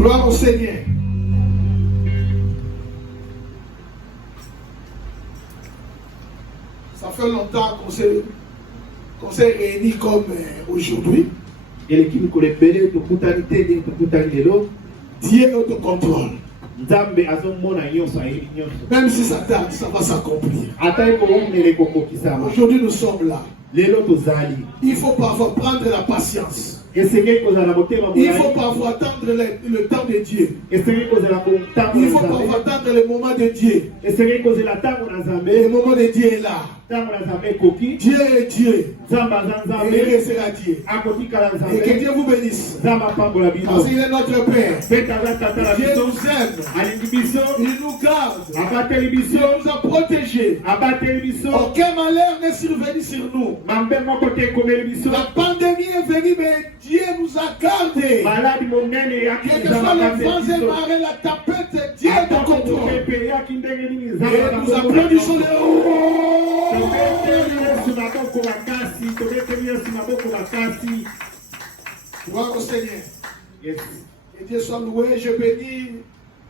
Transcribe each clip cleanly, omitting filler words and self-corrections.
Gloire au Seigneur. Ça fait longtemps qu'on s'est réunis comme aujourd'hui. Et qui nous connaît bien, tout coutalité, tout coutalité, Dieu est au contrôle. Même si ça tarde, ça va s'accomplir. Aujourd'hui, nous sommes là. Il faut parfois prendre la patience. Il faut parfois attendre le temps de Dieu. Il faut parfois attendre le moment de Dieu. Le moment de Dieu est là. Dieu est Dieu. Et il sera Dieu. Et que Dieu vous bénisse. Parce qu'il est notre Père. Dieu nous aime. Il nous garde. Il nous a protégés. Aucun malheur n'est survenu sur nous. La pandémie est venue, mais Dieu nous a gardés. Quel que soit le vent et marée, la tapette, Dieu est en contrôle. Et nous applaudissons les roues. Gloire au Seigneur. Yes. Et Dieu soit loué. Je bénis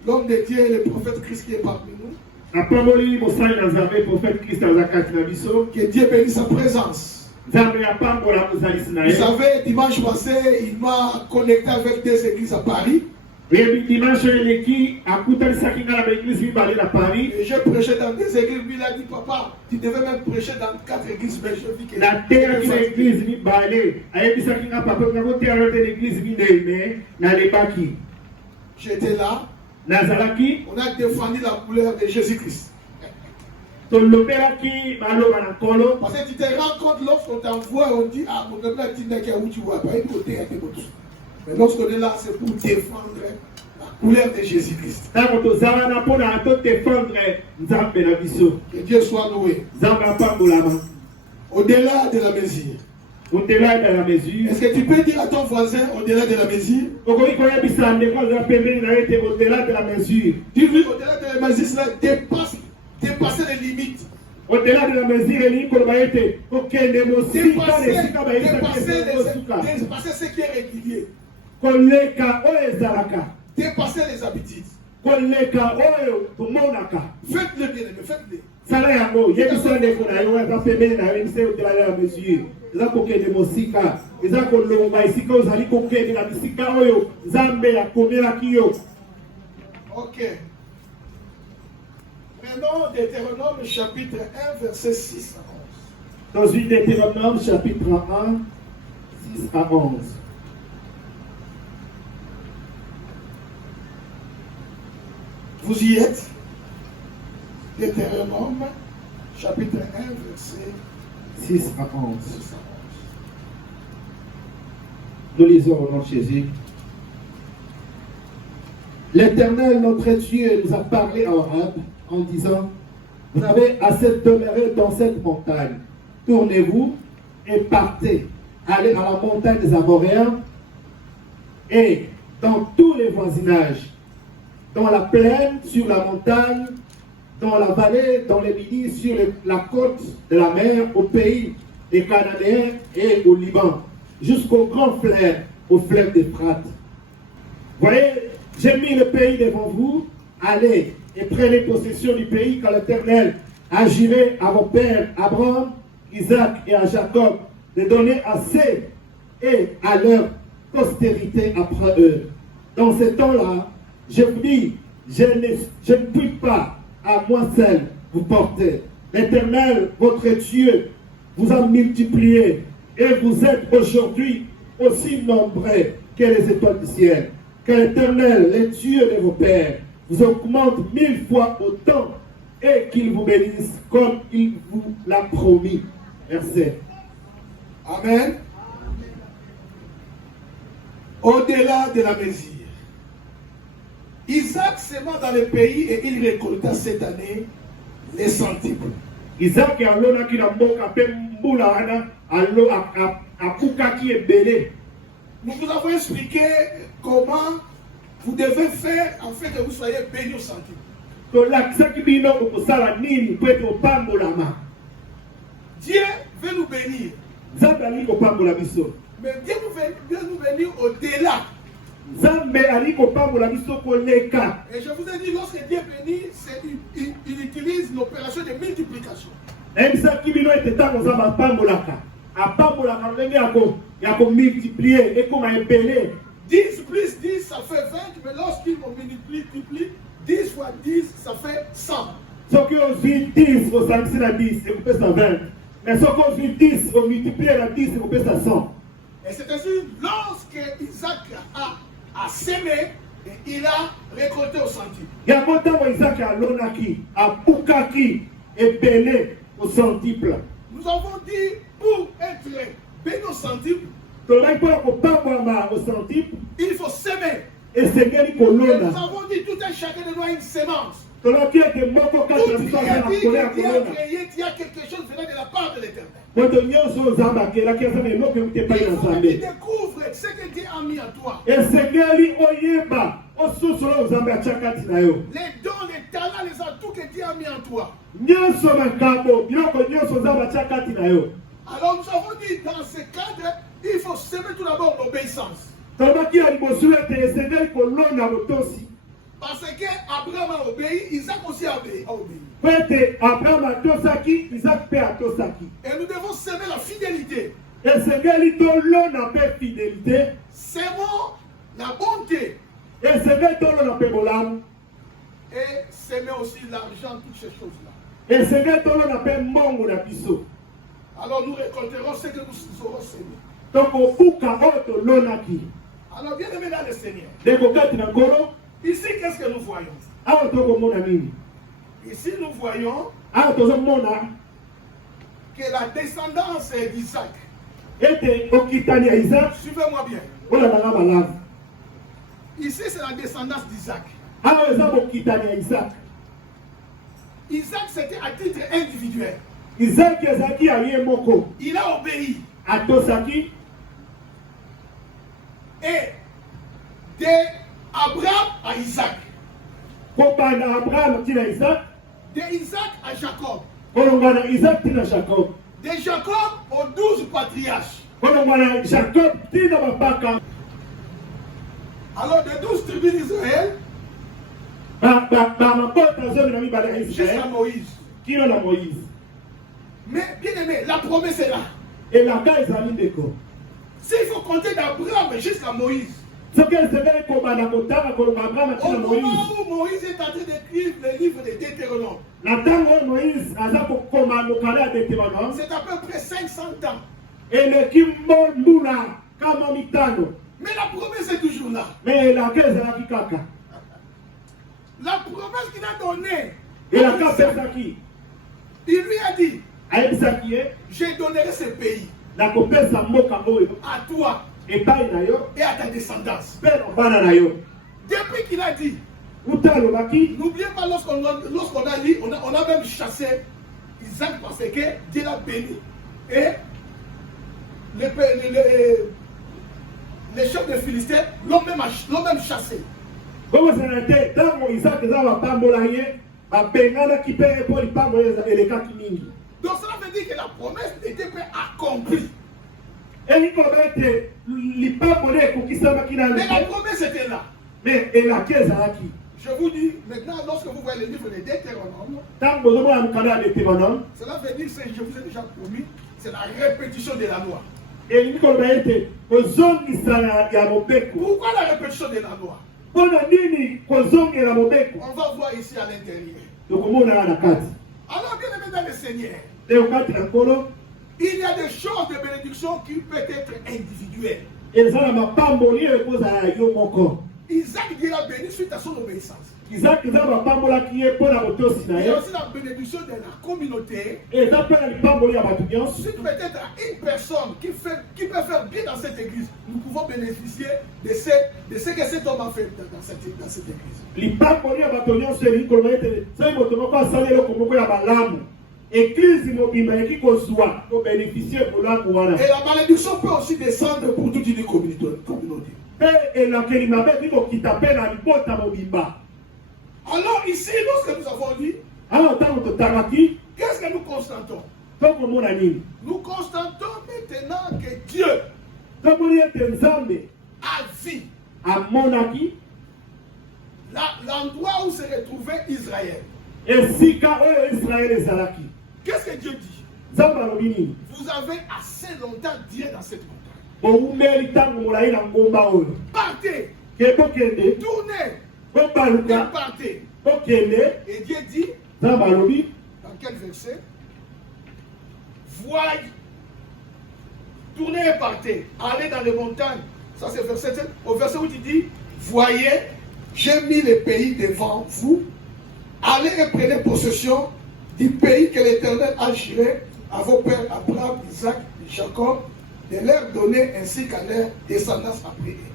l'homme de Dieu, le prophète Christ qui est parmi nous. Que Dieu bénisse sa présence. Vous savez, dimanche passé, il m'a connecté avec des églises à Paris. Et je prêchais dans des églises. Il a dit, papa, tu devais même prêcher dans 4 églises. Mais je dis que j'étais là. On a défendu la couleur de Jésus-Christ. Parce que tu te rends compte lorsqu'on t'envoie, on dit, ah, mon peuple, tu vois, pas une côté, mais lorsqu'on est là, c'est pour défendre la couleur de Jésus-Christ. Que Dieu soit loué. Au-delà de la mesure. Au-delà de la mesure. Est-ce que tu peux dire à ton voisin au-delà de la mesure? Au-delà de la mesure. Tu veux au-delà de la mesure, cela dépasser les limites. Au-delà de la mesure, dépasser ce qui est régulier. Dépasser les habitudes. Faites-le bien, faites-le. Ok. Maintenant, Deutéronome chapitre 1, verset 6 à 11. Dans une Deutéronome chapitre 1, 6 à 11. Vous y êtes? Deutéronome chapitre 1, verset 6 à 11. Nous lisons au nom de Jésus. L'Éternel, notre Dieu, nous a parlé en arabe en disant, vous avez assez demeuré dans cette montagne. Tournez-vous et partez. Allez à la montagne des Amoréens et dans tous les voisinages, dans la plaine, sur la montagne, dans la vallée, dans les midi, sur la côte de la mer, au pays des Cananéens et au Liban, jusqu'au grand fleuve, au fleuve d'Euphrate. Voyez, j'ai mis le pays devant vous, allez et prenez possession du pays quand l'Éternel a juré à vos pères, Abraham, Isaac et à Jacob, de donner assez et à leur postérité après eux. Dans ce temps-là, je vous dis, je ne puis pas à moi seul vous porter. L'Éternel, votre Dieu, vous a multiplié et vous êtes aujourd'hui aussi nombreux que les étoiles du ciel. Que l'Éternel, le Dieu de vos pères, vous augmente 1000 fois autant et qu'il vous bénisse comme il vous l'a promis. Verset. Amen. Au-delà de la mesure. Isaac sema dans le pays et il récolta cette année les centiples. Isaac alonaki na mboka pe mbula wana akukaki ebele. Nous vous avons expliqué comment vous devez faire en fait que vous soyez bénis au centime. Dieu veut nous bénir. Mais Dieu veut nous bénir au-delà Et je vous ai dit, lorsque Dieu bénit, il utilise l'opération de multiplication. 10 plus 10, ça fait 20, mais lorsqu'il multiplie, 10 fois 10, ça fait 100. Ce qui ont 10, au 10, c'est coupé ça 20. Mais ce qu'on 10, on multiplie la 10, c'est coupé ça 100. Et c'est ainsi, lorsque Isaac a sémé, il a récolté au centime. Il y a longtemps Isaac a l'onaki, a poukaki, et belé au centuple. Nous avons dit, pour être béni au centuple, il faut s'aimer. Et nous avons dit, tout un chacun de nous a une sémence. Tout qui a créé, il y a quelque chose venant de la part de l'Éternel. Il découvre ce que Dieu a mis en toi. Les dons, les talents, les atouts que Dieu a mis en toi. Alors nous avons dit, dans ce cadre, il faut s'aimer tout d'abord l'obéissance. Parce qu'Abraham a obéi, Isaac aussi a obéi. Et nous devons s'aimer la fidélité. S'aimons la bonté. Et s'aimer aussi l'argent, toutes ces choses-là. Alors nous récolterons ce que nous aurons semé. Alors bien aimé dans le Seigneur. Ici, qu'est-ce que nous voyons? Ici, nous voyons que la descendance d'Isaac. Suivez-moi bien. Ici, c'est la descendance d'Isaac. Isaac, c'était à titre individuel. Il a obéi. Et d'Abraham à Isaac. De Isaac à Jacob. De Jacob aux 12 patriarches. Alors de 12 tribus d'Israël jusqu'à Moïse. Mais bien aimé, la promesse est là. S'il faut compter d'Abraham jusqu'à Moïse. Au moment où Moïse est en train d'écrire le livre de Deutéronome, c'est à peu près 500 ans. Mais la promesse est toujours là. La promesse qu'il a donnée, il lui a dit, je donnerai ce pays à toi et à ta descendance. Depuis qu'il a dit, n'oubliez pas lorsqu'on a dit, on a même chassé Isaac parce que Dieu l'a béni. Et les chefs de Philistins l'ont même chassé. Donc cela veut dire que la promesse était accomplie. Mais la promesse était là. Je vous dis, maintenant, lorsque vous voyez le livre de Deutéronome, cela veut dire, je vous ai déjà promis, c'est la répétition de la loi. Pourquoi la répétition de la loi? On va voir ici à l'intérieur. Alors, bien aimé dans le Seigneur, il y a des choses de bénédiction qui peuvent être individuelles. Isaac Dieu l'a béni suite à son obéissance. Il y a aussi la bénédiction de la communauté. Suite peut-être à une personne qui peut faire bien dans cette église. Nous pouvons bénéficier de ce que cet homme a fait dans cette église. Et la malédiction peut aussi descendre pour toute une communauté. Alors ici, lorsque nous avons dit, qu'est-ce que nous constatons? Nous constatons maintenant que Dieu a vu amonaki l'endroit où se retrouvait Israël. esika oyo Israël ezalaki. Qu'est-ce que Dieu dit? Nzambe alobi nini? Vous avez assez longtemps dié dans cette montagne. Boumeli ntango molai na ngomba oyo. Partez, Ke bokende tournez, bobaluka partez. bokende. Et Dieu dit, Nzambe alobi dans quel verset? Voyez, tournez et partez, allez dans les montagnes. Ça c'est verset 7. Au verset où il dit, voyez, j'ai mis le pays devant vous. Allez et prenez possession du pays que l'Éternel a juré à vos pères Abraham, Isaac et Jacob, de leur donner ainsi qu'à leur descendance après eux.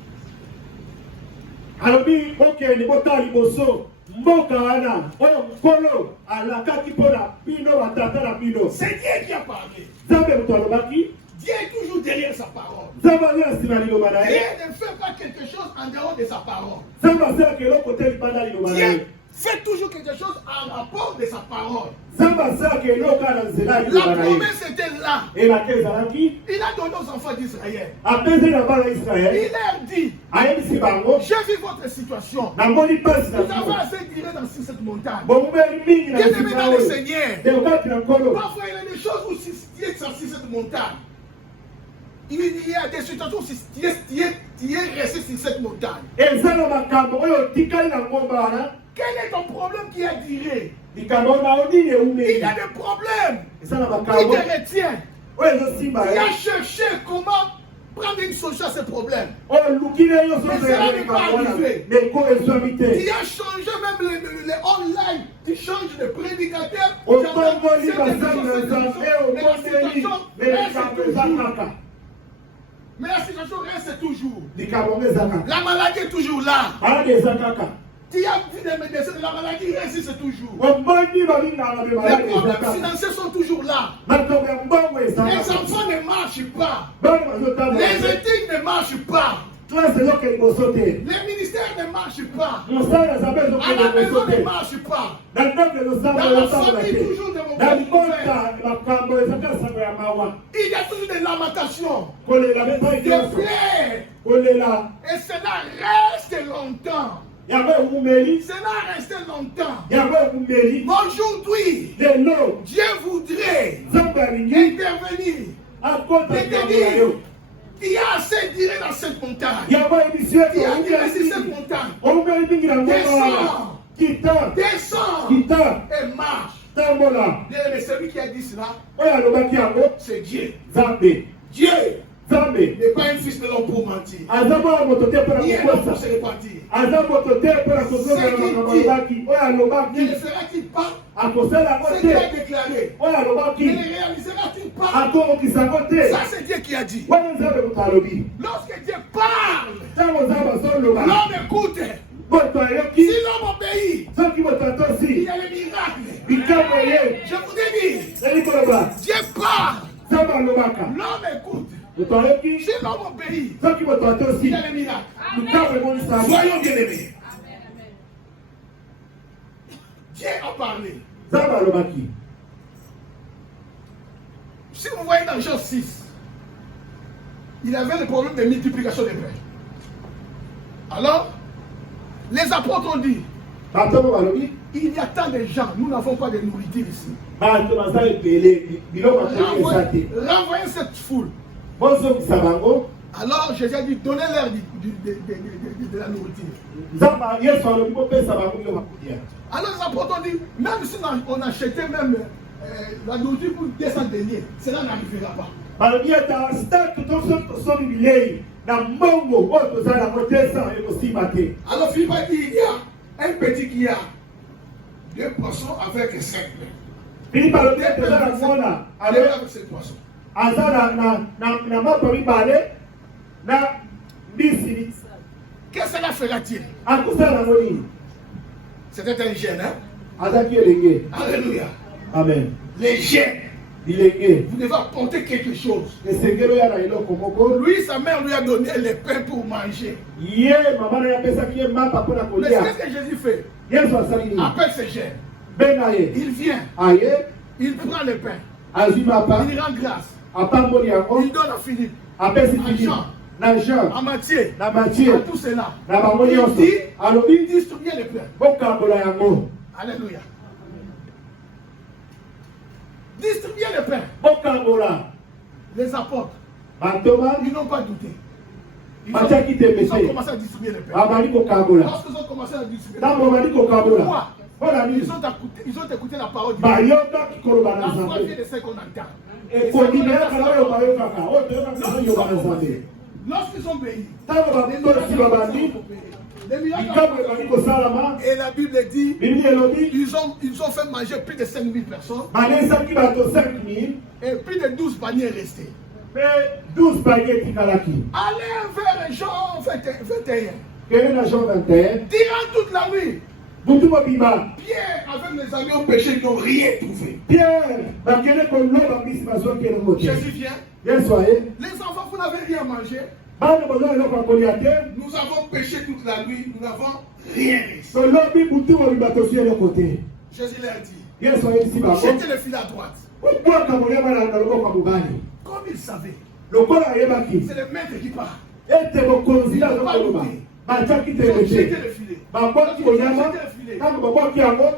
alobi bokende botala liboso mboka wana oyo nkolo alakaki mpona bino batata na bino. C'est Dieu qui a parlé. Nzambe moto alobaki. Dieu est toujours derrière sa parole. Nzambe ali na nsima liloba na ye. Dieu ne fait pas quelque chose en dehors de sa parole. Nzambe asalaka eloko te libanda liloba na ye. Dieu fait toujours quelque chose en rapport de sa parole. Nzambe asalaka eloko na nzela La liloba na ye. promesse était là. elaka ezalaki Il a donné aux enfants d'Israël. apesi na bana Israel Il leur dit, ayebisi bango j'ai vu votre situation. namoni mpasi na Vous avez bino assez tiré dans cette montagne. bomumeli mingi na Bien-aimé esika dans le oyo Seigneur. ekokaki na nkolo. Parfois, il y a des choses où si Dieu est sorti cette montagne. Il y a des situations où si Dieu est resté sur cette montagne. eza na makambo oyo otikali na ngomba wana Quel est ton problème qui a duré? likambo na onini Il y eumeli a des problèmes eza na qui makambo te retiennent. oyo ezosimba Il ye a cherché comment prendre une solution à ces problèmes. oluki na nyonso Mais oyo cela ya n'est pas likambo wana arrivé. meko ezwami te. Tu as changé même les online. Tu changes de prédicateur. otongoli basali na nzambe otondeli me likambo eza kaka Mais la situation reste toujours. likambo ngo eza kaka La maladie est toujours là. maladi eza kaka. Tu as vu des médecins, la maladie résiste toujours. omoni babingaka me Les maladi eza problèmes kaka. financiers sont toujours là. makambo ya mbongo eza Les kaka. enfants ne marchent pas. bana bazotambola Les études ne marchent pas. classe ezoke liboso te. Les ministères ne marchent pas. mosala ya nzambe À ezokende la liboso maison ne te. marche pas. na ndako ezosamba Dans la ezotambola famille, te. toujours de na mauvaises libota nouvelles. makambo ezaka sango ya mawa. Il y a toujours des lamentations, kolela epai des nyonso plaies. kolela Et cela reste longtemps. yango ekumeli Cela reste longtemps. yango ekumeli Aujourd'hui, lelo Dieu voudrait nzambe alingi intervenir. akota Et te likambo na dire, yo. il y a assez tiré dans cette montagne. yango emission Il y a tiré ete sur cette montagne. omeli mingi na ngomba wana Descends, kita descends kita et marche. tambola Mais celui qui a dit cela, oyo alobaki yango c'est Dieu. nzambe Dieu nzambe n'est pas un fils de l'homme pour mentir. aza mwana moto te mpona Ni un homme pour kokosa se repentir. aza moto te mpona kozongela makambo alobaki oyo Ne alobaki le fera-t-il pas akosala yango ce qu'il a te déclaré? oyo Ne alobaki le réalisera-t-il pas? akokokisa yango te Ça, c'est Dieu qui a dit. wana nzambe moto alobi Lorsque Dieu parle, ntango nzambe azoloba l'homme écoute. moto ayoki Si l'homme obéit, soki moto il atosi y a le miracle. likambo ye Je vous ai dit, eli koloba Dieu parle, nzambe alobaka l'homme écoute. moto ayoki Si l'homme obéit, soki moto atosi il y a le miracle. likambo emonisa Soyons bien-aimés. Dieu a parlé. nzambe alobaki. Si vous voyez dans Jean 6, il avait le problème de multiplication des pains. Alors, les apôtres ont dit, bato mo balobi il y a tant de gens, nous n'avons pas de nourriture ici. bato baza ebele biloko atoli eza te Renvoyez cette foule. bozongisa bango. Alors Jésus a dit, donnez-leur de la nourriture. nzambe yesu alobi kopesa bango biloko bakolia. Alors les apôtres ont dit, même si on achetait même la nourriture pour 200 deniers, cela n'arrivera pas. balobi ete statu tosomi bilei na mbongo oyo tozala yango te sa ekosima te. Alors Philippe a dit, il y a un petit qui a 2 poissons avec 5 pains. filipe alobi ete eza na mwana Allez avec 5 poissons. aza na mapa mibale na mbisi Qu'est-ce que cela fera-t-il? akosala yango nini? C'était un gène, hein? azaki elenge. Alléluia. amen. Les gènes, bilenge vous devez apporter quelque chose. esengeli oyo na eloko moko. Lui, sa mère lui a donné les pains pour manger. ye mama na ye apesaki ye mapa mpona Mais kolia. qu'est-ce que Jésus fait? yesu asali nini? Appelle ces gènes. benga ye Il vient, aye il prend le pain, azwi mapa il rend grâce, apamboli yango il donne à Philippe, apesi à filipe Jean, na Jean, à Matthieu, na Matthieu, à tout cela. na bango Il nyonso. dit, Alobi distribuez les pains. bokambola yango. Alléluia. Distribuez les pains. Bokambola. Les apôtres, Batoma, ils n'ont pas douté. Ils ont commencé à distribuer les pains. Lorsqu'ils ont commencé à distribuer les pains, pourquoi? Ils ont écouté la parole de Dieu. La foi vient de ce qu'on entend. Et lorsqu'ils ont obéi, et la Bible dit, ils ont fait manger plus de 5000 personnes. Et plus de 12 paniers restés. Allez vers Jean 21. Durant toute la nuit, Pierre avec les amis ont péché, ils n'ont rien trouvé. Jésus vient. Les enfants, vous n'avez rien mangé. Nous avons péché toute la nuit, nous n'avons rien reçu. Jésus leur dit, jetez le fil à droite. Comme il savait, c'est le maître qui part. Jetez le filet.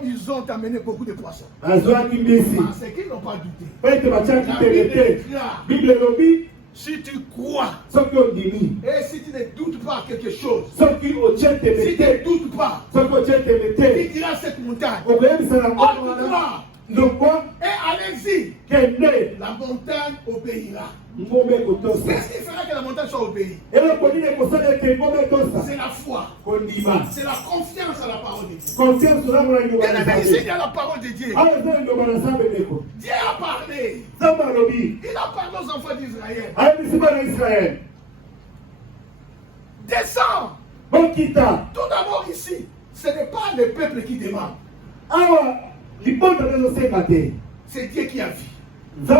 Ils ont amené beaucoup de poissons. Parce qu'ils n'ont pas douté. La Bible, si tu crois et si tu ne doutes pas quelque chose, si tu ne doutes pas, tu diras cette montagne, et allez-y, la montagne obéira. Qu'est-ce qui fera que la montagne soit obéie? C'est la foi. C'est la confiance à la parole de Dieu. Il y a la parole de Dieu. Dieu a parlé. Il a parlé aux enfants d'Israël. Descends. Tout d'abord ici, ce n'est pas le peuple qui demande. C'est Dieu qui a vu. Il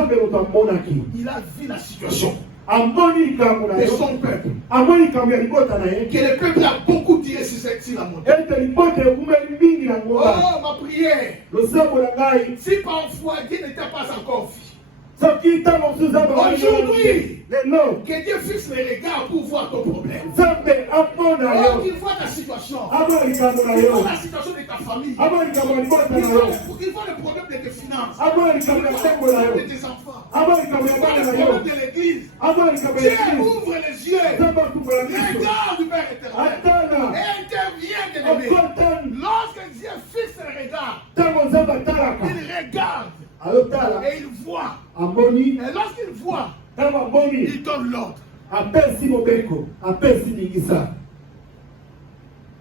a vu la situation de son peuple. Que le peuple a beaucoup tiré sur la montagne. Oh, ma prière. Si parfois Dieu n'était pas encore vu, aujourd'hui, que Dieu fixe les regards pour voir ton problème. Oh, qu'il voit ta situation. Il voit la situation de ta famille. Il voit le problème de tes finances. Il voit le problème de tes enfants. Il voit le problème de l'église. Dieu ouvre les yeux. Regarde, Père éternel. Et intervient, bien-aimé. Lorsque Dieu fixe les regards, il regarde. Et il voit. Et lorsqu'il voit, il donne l'ordre.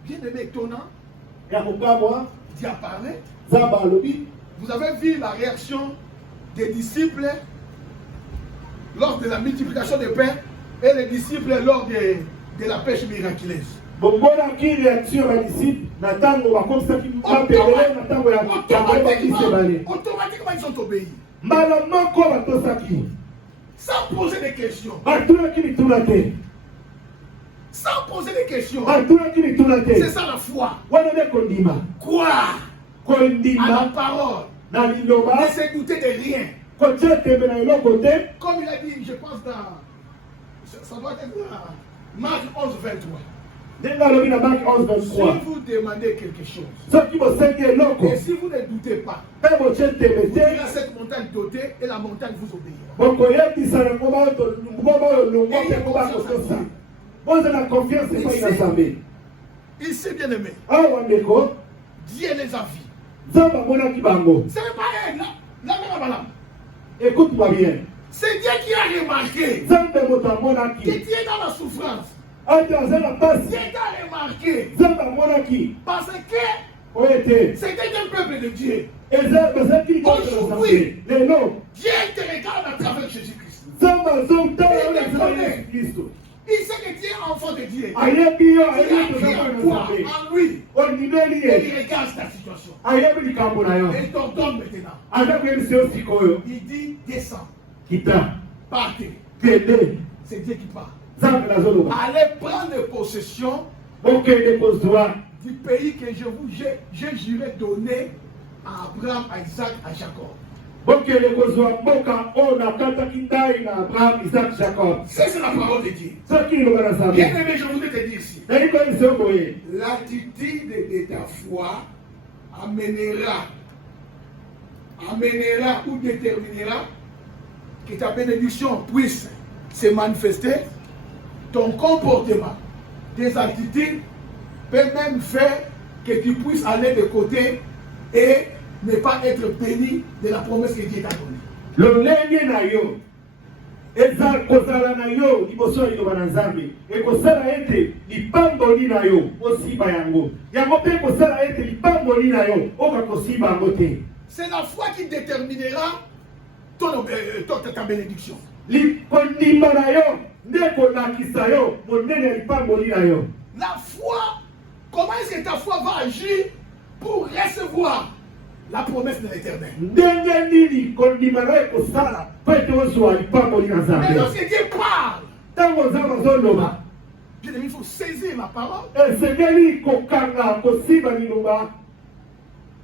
Bien aimé, étonnant. Dieu a parlé. Vous avez vu la réaction des disciples lors de la multiplication des pains et les disciples lors de la pêche miraculeuse. Automatiquement, ils ont obéi. Sans poser des questions. Sans poser des questions. C'est ça la foi. Quoi? À la parole. Ne se douter de rien. Comme il a dit, je pense dans. Ça doit être dans Marc 11, 23. Si vous demandez quelque chose, et si vous ne doutez pas, vous direz à cette montagne dotée et la montagne vous obéira. Ici, bien aimé, Dieu les a vus. Ce n'est pas elle, écoute-moi bien. C'est Dieu qui a remarqué que tu es dans la souffrance. Dieu t'a remarqué parce que c'était un peuple de Dieu. Aujourd'hui, Dieu te regarde à travers Jésus-Christ. Il sait que tu es enfant de Dieu. Il a pris en toi, en lui. Et il regarde ta situation. Et il t'ordonne maintenant. Il dit, descends. Partez. C'est Dieu qui part. Allez prendre possession du pays que j'ai juré donner à Abraham, à Isaac, à Jacob. Ça, c'est la parole de Dieu. Bien aimé, je voudrais te dire ici. L'attitude de ta foi amènera ou déterminera que ta bénédiction puisse se manifester. Ton comportement, tes attitudes peuvent même faire que tu puisses aller de côté et ne pas être béni de la promesse que Dieu t'a donnée. eza kozala na yo liboso ya liloba na Nzambe ekosala ete lipamboli na yo osiba yango yango mpe kosala ete lipamboli na yo okakosiba yango te. C'est la foi qui déterminera ta bénédiction. Kondima na yo nde kolakisa yo monene ya lipamboli na yo. La foi, comment est-ce que ta foi va agir pour recevoir la promesse de l'Éternel? Ndenge nini kondima na yo kosala mais lorsque Dieu parle, il faut saisir la parole.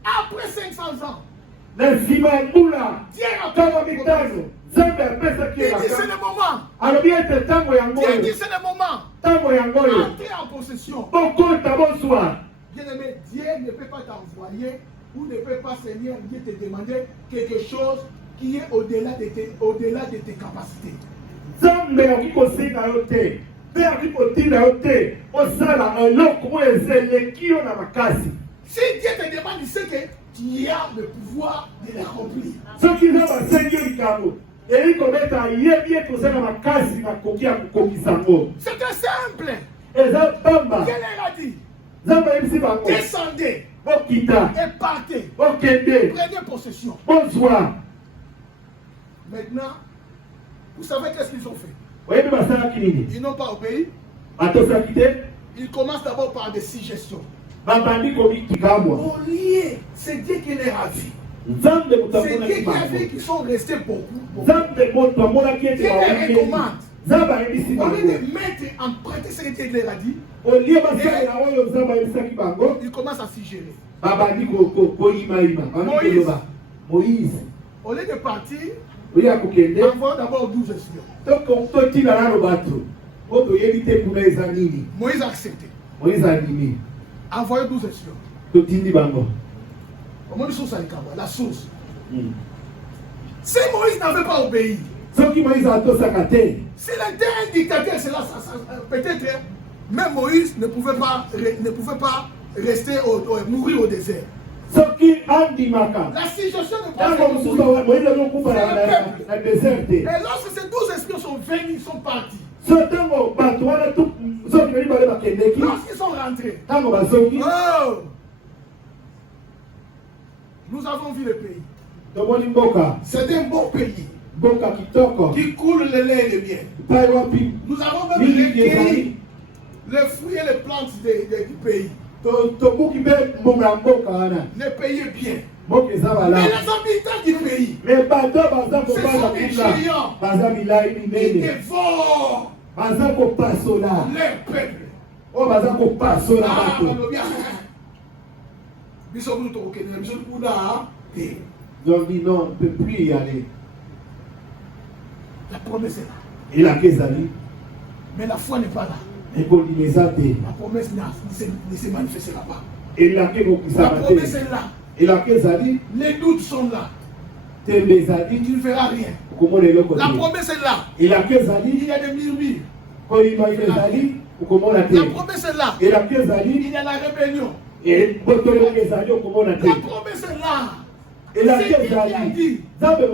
Après 500 ans, Dieu dit c'est le moment. Dieu dit c'est le moment. Entrez en possession. Bien aimé, Dieu ne peut pas t'envoyer ou ne peut pas, Seigneur, Dieu te demander quelque chose qui est au-delà de tes capacités. Si Dieu te demande, il sait que tu as le pouvoir de l'accomplir. C'était simple. Dieu leur a dit, descendez et partez. Prenez possession. Bonsoir. Maintenant, vous savez qu'est-ce qu'ils ont fait? Ils n'ont pas obéi. Ils commencent d'abord par des suggestions. Au lieu, c'est Dieu qui les a vus. C'est Dieu qui a vu qu'ils sont restés beaucoup. Dieu les recommande. Au lieu de mettre en pratique ce que Dieu leur a dit, ils commencent à suggérer. Moïse, au lieu de partir, envoie d'abord 12 espions. Moïse a accepté. Envoyez 12 espions. Comment ils sont ça, la source. Si Moïse n'avait pas obéi, s'il était un dictateur, peut-être même Moïse ne pouvait pas rester mourir au désert. La situation ne peut pas être. Et lorsque ces 12 espions sont venus, ils sont partis. Lorsqu'ils sont rentrés, nous avons vu le pays. C'est un beau pays qui coule le lait et le miel. Nous avons même recueilli les fruits et les plantes du pays. Le pays est bien. Mais les habitants du pays, ce sont des géants qui dévorent leur peuple. Donc dit non, on ne peut plus y aller. La promesse est là. Et la Kézali. Mais la foi n'est pas là. La promesse ne se manifestera pas. La promesse est là. Et la Kézali. Les doutes sont là. Tu ne verras rien. La promesse est là. Et la Kézali. Il y a des murmures. La promesse est là. Et la Kézali. Il y a la rébellion. Et la promesse est là. Et la Kézali. Bien aimé,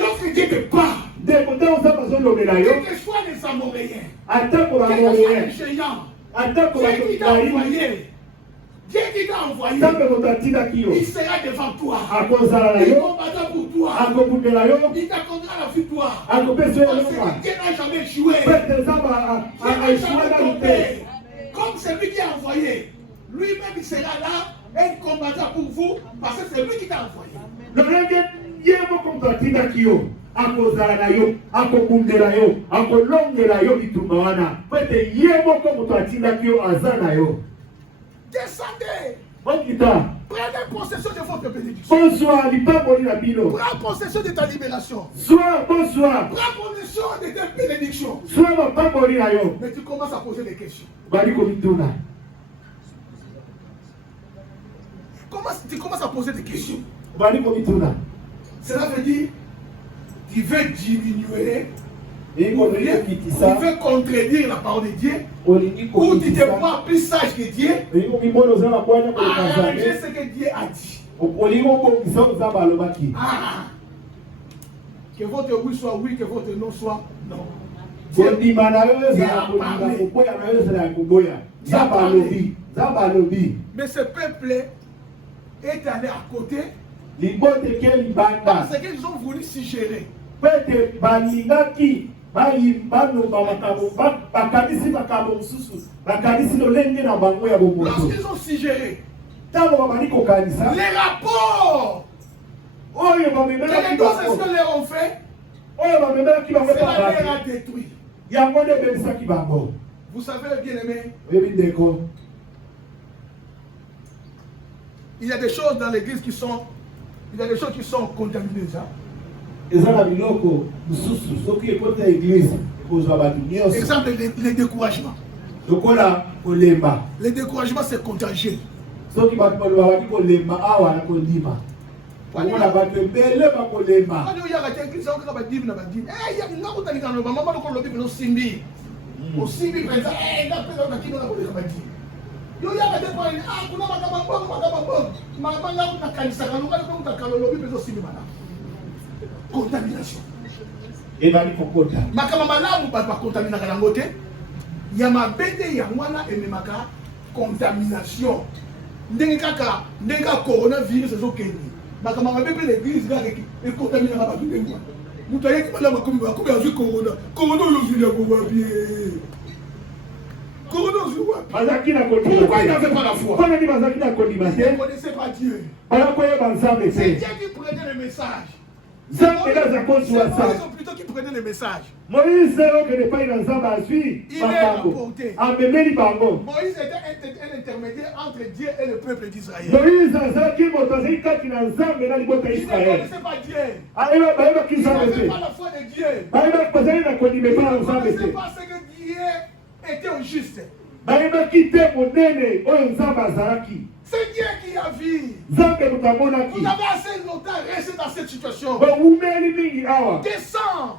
lorsque Dieu te parle, quel que soit les Amoréens, quel que soit les géants, Dieu qui t'a envoyé, il sera devant toi. Il combattra pour toi. Il t'accordera la victoire. Parce que Dieu n'a jamais joué. Dieu n'a jamais tombé. Comme celui qui a envoyé, lui-même il sera là et il combattra pour vous parce que c'est lui qui t'a envoyé. Akozala na yo, akokundela yo, akolongela yo bitumba wana. Pete ye moko moto atindaki yo aza na yo. Descendez. Prenez possession de votre bénédiction. Bonsoir, Prends possession de ta libération. Bonsoir. Prends possession de ta bénédiction. Mais tu commences à poser des questions. Tu commences à poser des questions. Cela veut dire tu veux diminuer, tu veux contredire la parole de Dieu, ou tu te vois plus sage que Dieu, arranger ce que Dieu a dit. Que votre oui soit oui, que votre non soit non. Dieu a parlé. Mais ce peuple est allé à côté parce qu'ils ont voulu s'y gérer. Lorsqu'ils ont suggéré les rapports que les deux esprits leur ont fait, cela leur a détruit. Vous savez, bien aimé, il y a des choses dans l'église qui sont contaminées déjà. Exemple, les découragements. Les découragements, c'est contagieux. Quand il y a contamination. Contamination. Ndenge coronavirus ezokende. Makamanga bébé l'église est contaminée par tout le monde. Vous voyez que madame a vu corona. Corona aujourd'hui là pour bien. Corona aujourd'hui. Pourquoi il n'avait pas la foi? Il ne connaissait pas Dieu. C'est Dieu qui prenait le message. C'est Moïse plutôt qui prenait le message. Moïse il est rapporté. Moïse était un intermédiaire entre Dieu et le peuple d'Israël. Il ne connaissait pas Dieu. Il n'avait pas la foi de Dieu. Il ne connaissait pas ce que Dieu était au juste. C'est Dieu qui a vu. Vous avez assez longtemps resté dans cette situation. Descends.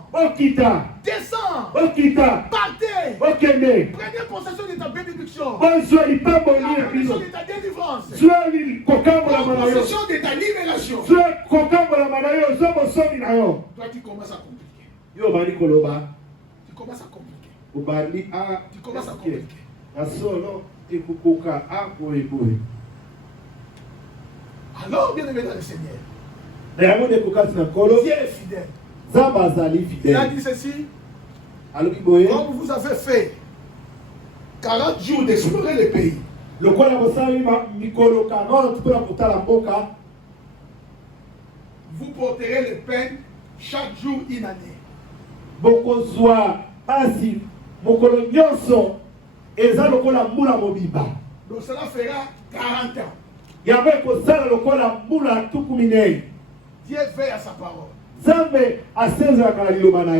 Partez. Prenez possession de ta bénédiction. Prenez possession de ta délivrance. Prenez possession de ta libération. Toi, tu commences à compliquer. Tu commences à compliquer. Alors, bien aimé dans le Seigneur, Dieu est fidèle. Il a dit ceci: comme vous avez fait 40 jours d'explorer le pays, vous porterez les peines chaque jour une année. Donc cela fera 40 ans. Dieu veille à sa parole.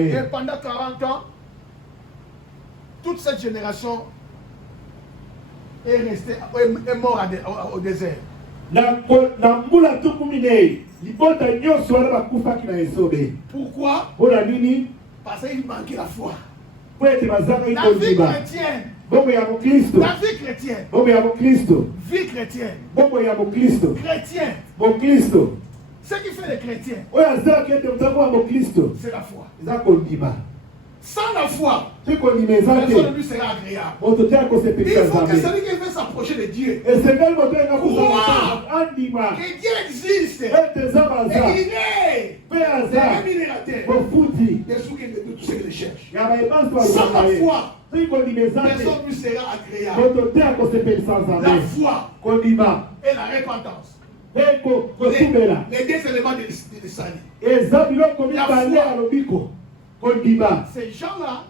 Et pendant 40 ans, toute cette génération est morte au désert. Pourquoi? Parce qu'il manquait la foi. La vie chrétienne. La vie chrétienne. Vie chrétienne. Chrétien. Ce qui fait les chrétiens, c'est la foi. Sans la foi, personne ne lui sera agréable. Il faut que celui qui veut s'approcher de Dieu croit que Dieu existe et qu'il est rémunérateur de tout ce qu'il cherche. Sans la foi, personne ne lui sera agréable. La foi et la repentance. Les deux éléments de salut. Ces gens-là,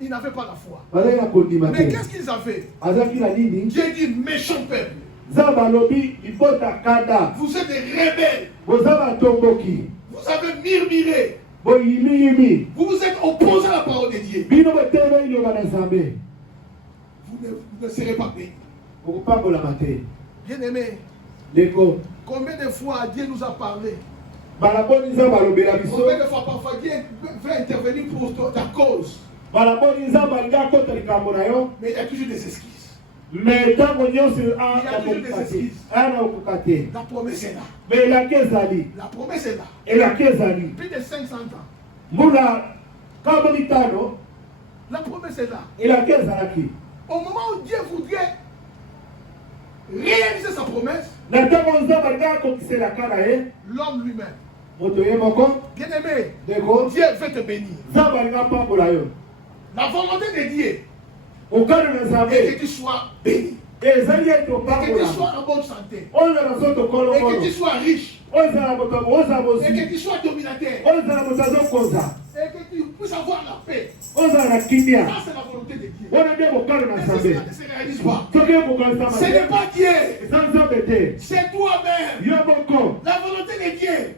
ils n'avaient pas la foi. Mais qu'est-ce qu'ils avaient? Dieu dit méchant peuple. Vous êtes des rebelles. Vous avez murmuré. Vous vous êtes opposé à la parole de Dieu. Vous ne serez pas bénis. Bien aimé, combien de fois Dieu nous a parlé? Combien de fois parfois Dieu veut intervenir pour ta cause? Mais il y a toujours des excuses. Il y a toujours des excuses. La promesse est là. La promesse est là. Plus de 500 ans. La promesse est là. Au moment où Dieu voudrait réaliser sa promesse, l'homme lui-même, bien aimé, Dieu veut te bénir. La volonté de Dieu est que tu sois béni, et que tu sois en bonne santé, et que tu sois riche, et que tu sois dominateur, et que tu puisses avoir la paix. Ça, c'est la volonté de Dieu. Mais ceci ne se réalise pas. Ce n'est pas Dieu, c'est toi-même. La volonté de Dieu est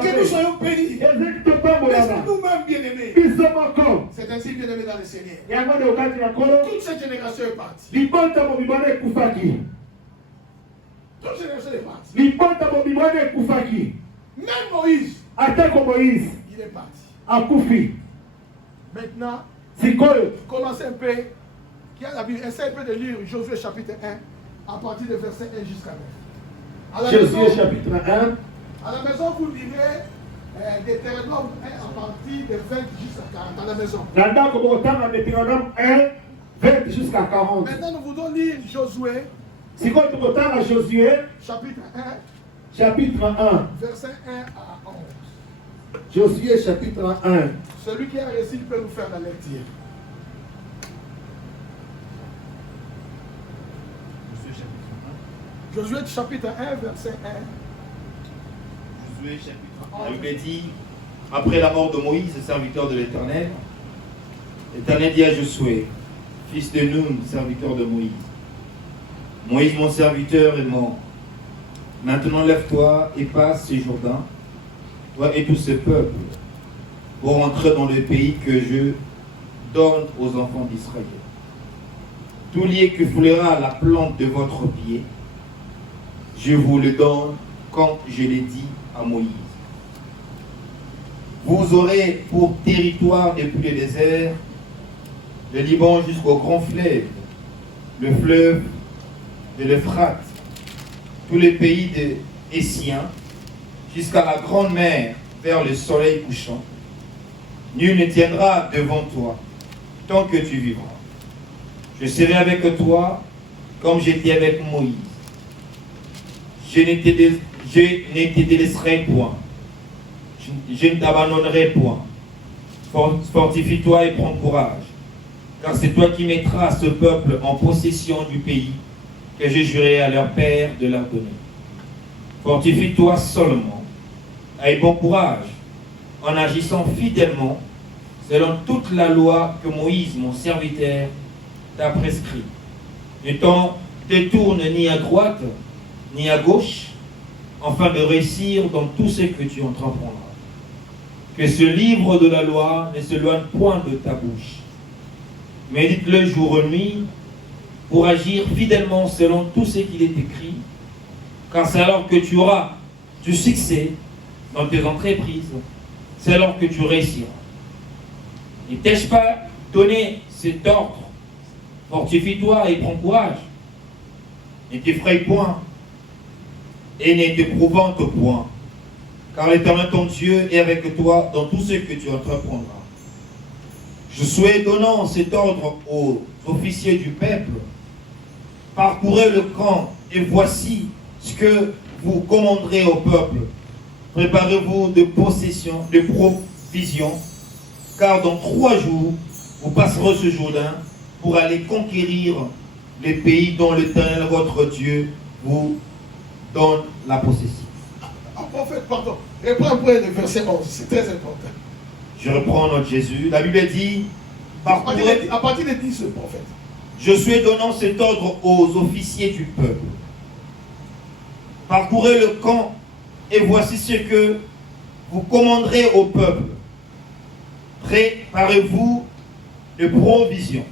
que nous soyons bénis. Mais c'est nous-mêmes bien-aimés. C'est ainsi bien-aimés dans le Seigneur. Toute cette génération est partie. Toute génération est partie. Même Moïse, il est parti. Maintenant, commencez un peu. Qui a la Bible, essaie un peu de lire Josué chapitre 1, à partir de verset 1 jusqu'à 9. Josué chapitre 1. À la maison, vous lirez Deutéronome 1 à partir de 20 jusqu'à 40. À la maison. Deutéronome 1, 20 jusqu'à 40. Maintenant, nous voulons lire Josué. Josué chapitre 1. Chapitre 1. Verset 1 à 11. Josué chapitre 1. Celui qui a réussi peut nous faire la lecture. Josué chapitre 1, verset 1. Josué chapitre 1. La Bible dit, après la mort de Moïse, serviteur de l'Éternel, l'Éternel dit à Josué, fils de Nun, serviteur de Moïse, Moïse, mon serviteur, est mort. Maintenant lève-toi et passe ce Jourdain, toi et tout ce peuple, pour entrer dans le pays que je donne aux enfants d'Israël. Tout lieu que foulera la plante de votre pied, je vous le donne comme je l'ai dit à Moïse. Vous aurez pour territoire depuis le désert, le Liban jusqu'au grand fleuve, le fleuve de l'Euphrate, tous les pays des Essiens, jusqu'à la grande mer vers le soleil couchant. Nul ne tiendra devant toi tant que tu vivras. Je serai avec toi comme j'étais avec Moïse. Je ne te délaisserai point. Je ne t'abandonnerai point. Fortifie-toi et prends courage, car c'est toi qui mettras ce peuple en possession du pays que j'ai juré à leur père de leur donner. Fortifie-toi seulement, aie bon courage, en agissant fidèlement selon toute la loi que Moïse, mon serviteur, t'a prescrit. Ne t'en détourne ni à droite, ni à gauche, afin de réussir dans tout ce que tu entreprendras. Que ce livre de la loi ne s'éloigne point de ta bouche. Médite-le jour et nuit, pour agir fidèlement selon tout ce qu'il est écrit, car c'est alors que tu auras du succès dans tes entreprises, c'est alors que tu réussiras. Ne t'ai-je pas donné cet ordre? Fortifie-toi et prends courage. Ne t'effraie point et ne t'épouvante point, car l'Éternel ton Dieu est avec toi dans tout ce que tu entreprendras. Je souhaite donnant cet ordre aux officiers du peuple. Parcourez le camp et voici ce que vous commanderez au peuple. Préparez-vous de possession, de provisions, car dans 3 jours, vous passerez ce Jourdain pour aller conquérir les pays dont l'Éternel, votre Dieu, vous donne la possession. En prophète, pardon, reprends le verset 11, c'est très important. Je reprends notre Jésus. La Bible dit, à partir de 10, ce prophète. Je suis donnant cet ordre aux officiers du peuple. parcourez le camp, et voici ce que vous commanderez au peuple. Préparez-vous de provisions,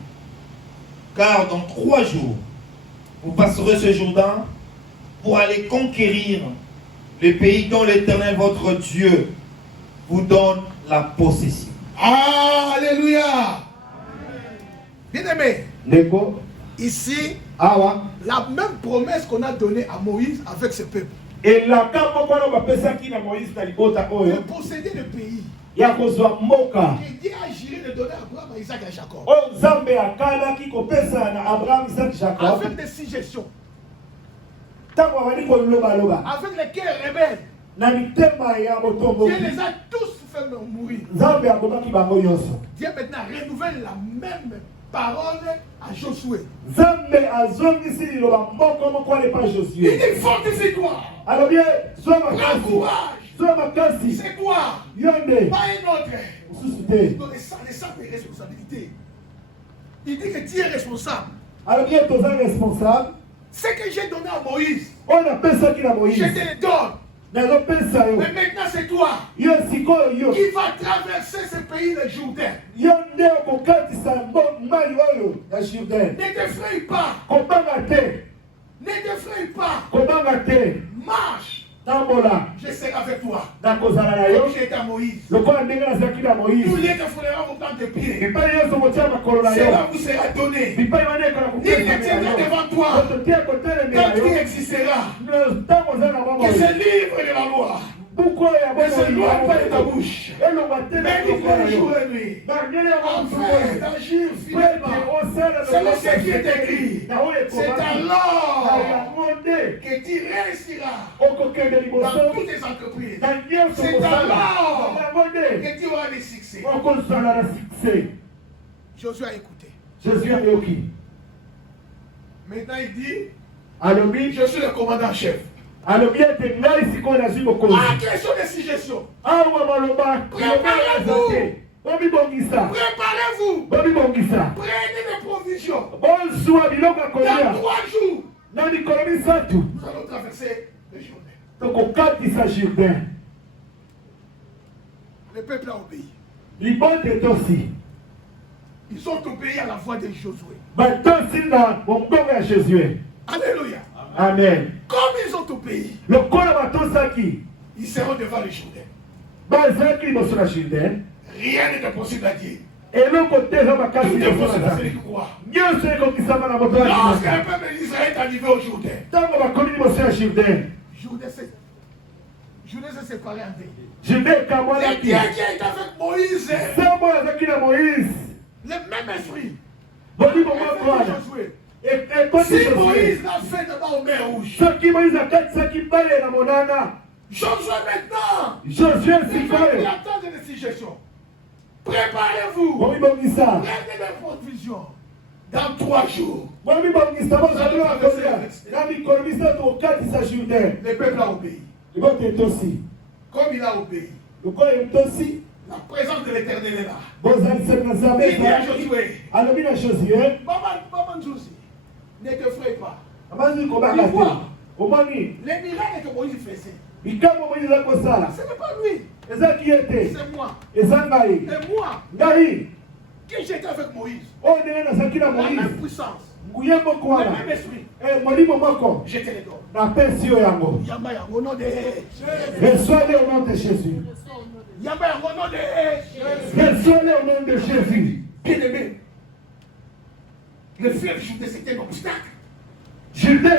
car dans 3 jours, vous passerez ce Jourdain pour aller conquérir le pays dont l'Éternel, votre Dieu, vous donne la possession. Alléluia. Bien-aimé, ici, la même promesse qu'on a donnée à Moïse avec ce peuple. Et la de posséder le pays. Et Dieu a juré de donner à Abraham, à Isaac et à Jacob. Avec des suggestions. Avec les cœurs rebelles. Dieu les a tous fait mourir. Dieu maintenant renouvelle la même parole à Josué. Il dit fortifie-toi. Prends courage. C'est quoi? Pas un autre. Il donne les centres de responsabilité. Il dit que tu es responsable. Ce que j'ai donné à Moïse, je te le donne. Mais maintenant c'est toi qui va traverser ce pays de Jourdain. Ne t'effraie pas. Ne t'effraie pas. Marche. Je serai avec toi. Comme j'étais à Moïse. Tous les que frères vont prendre tes pieds. Cela vous sera donné. Il te tiendra devant toi. Quand tu existeras. Que ce livre de la loi ne se loin pas de ta bouche. Médite-le jour et nuit. Afin d'agir fidèlement selon ce qui est écrit. C'est alors que tu réussiras dans toutes tes entreprises. C'est alors que tu auras des succès. Josué a écouté. Maintenant il dit, je suis le commandant en chef. À question de suggestions. Préparez-vous. Prenez des provisions. Dans 3 jours, nous allons traverser le Jourdain. Le peuple a obéi. Ils ont obéi à la voix de Josué. Alléluia. Amen. Comme ils ont obéi, ils seront devant le Jourdain. Rien n'est impossible à Dieu. Tout est possible à celui qui croit. Lorsque le peuple d'Israël est arrivé au Jourdain, Jourdain s'est séparé en deux. Le Dieu qui est avec Moïse, le même esprit. Josué. Si Moïse l'a fait d'abord au mer rouge, Josué maintenant, il attend des suggestions. Préparez-vous. Prenez des provisions. Dans 3 jours. Le peuple a obéi. Comme il a obéi, la présence de l'Éternel est là. Il dit à Josué, Maman Josué, ne te fraie pas. Les miracles que Moïse faisait, ce n'est pas lui. C'est moi. Et moi, qui j'étais avec Moïse, la même puissance, le même esprit, je te le donne. Yamba au nom de Jésus. Reçois-le au nom de Jésus. Yamba au nom de Jésus. Reçois-le au nom de Jésus. Bien-aimé, le fleuve Jourdain c'était un obstacle. Jourdain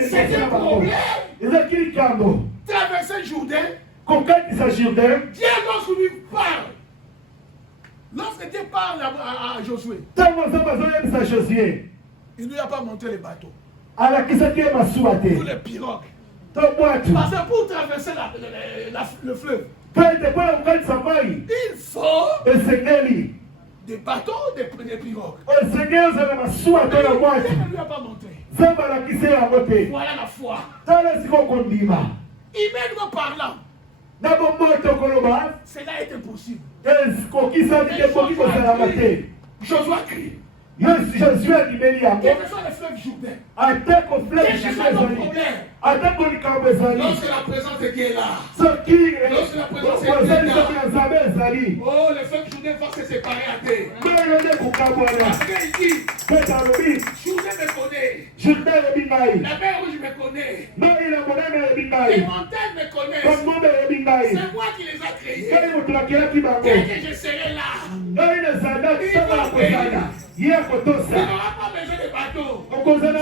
c'est un problème. Traverser Jourdain, Dieu lorsqu'il lui parle, lorsque Dieu parle à Josué, il ne lui a pas montré les bateaux, tous les pirogues. Parce que pour traverser le fleuve, il faut des bateaux, des pirogues. Dieu ne lui a pas montré. Voilà la foi. Humainement parlant, cela est impossible. Josué crie. Jésus a libéré à moi. Quel que soit le fleuve Jourdain. Quel que soit le problème. Lorsque la présence de Dieu est là. Lorsque la présence de Dieu est là. Oh, le fleuve Jourdain va se séparer à terre. Parce qu'il dit, Jourdain me connaît. La mer rouge me connaît. Les montagnes me connaissent. C'est moi qui les a créées. Dès que je serai là, il n'aura pas besoin de bateau.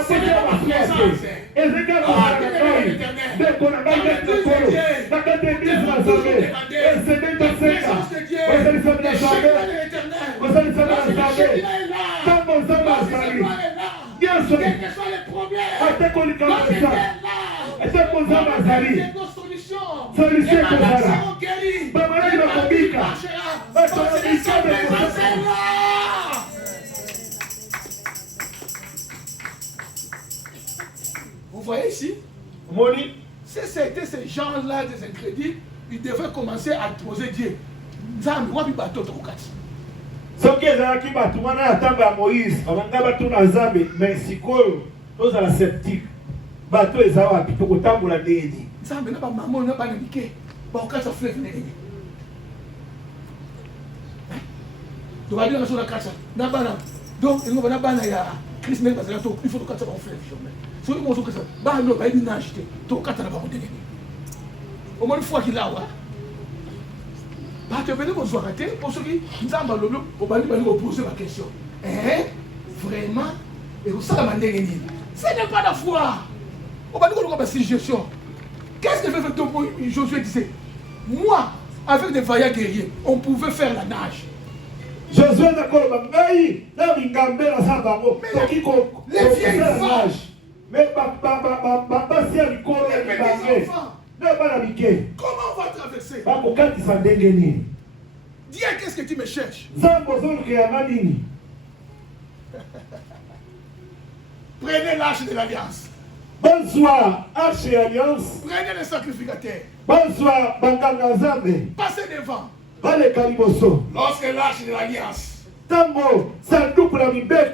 C'est ma présence. Vous voyez ici, si c'était ces gens-là des ingrédients, ils devraient commencer à poser Dieu. soki ezalaki bato wana ya ntango ya moïse babanga batuna nzambe mais sikoyo tozala sceptique bato eza wapi tokotambola ndenge nini nzambe na bamama na bana mike bakokatisa fleuve ndenge nini tobali na so na katisa na bana donc elingo bana bana ya krist ndenge bazala to il faut tokatisa bango fleuve jamais soki mozokatisa bana bayebi nage te tokatisa na bango ndenge nini omoni fwaki lawa bato ebele kozwaka te mpo soki nzambe alobi obandi bali kopose baquestion vraiment ekosalama ndenge nini ce n'est pas la foi obandi koluka basuggestion. Qu'est-ce que fait Josué disait, moi avec des vaillants guerriers on pouvait faire la nage. Josué d'accord ngai na mingambe na sabango soki ko les vieilles femmes mais basi ya mikolo ya mibange comment on va traverser? Dis qu'est-ce que tu me cherches? Prenez l'arche de l'alliance. Bonsoir, arche et alliance. Prenez le sacrificateur. Bonsoir, passez devant. Lorsque l'arche de l'alliance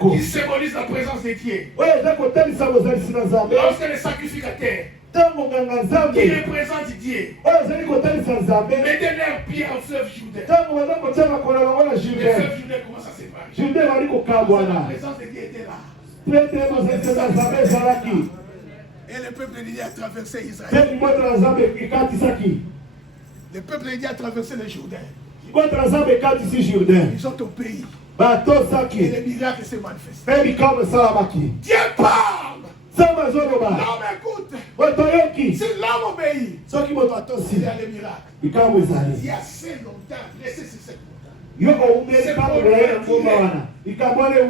qui symbolise la présence de Dieu. Lorsque le sacrificateur qui représente Dieu mettez leurs pieds au fleuve Jourdain. Le fleuve Jourdain commence à séparer. La présence de Dieu était là. Et le peuple de Dieu a traversé Israël. Le peuple de Dieu a traversé le Jourdain. Ils sont au pays. Et les miracles se manifestent. Dieu parle. L'homme écoute. Si l'homme obéit, il y a les miracles. Il y a assez longtemps resté sur cette montagne.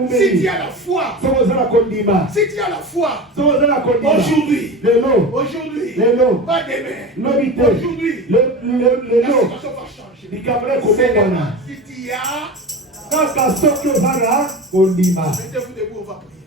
Si tu as la foi, si tu as la foi, aujourd'hui, pas demain, aujourd'hui, la situation va changer. Si tu as, mettez-vous debout, on va prier.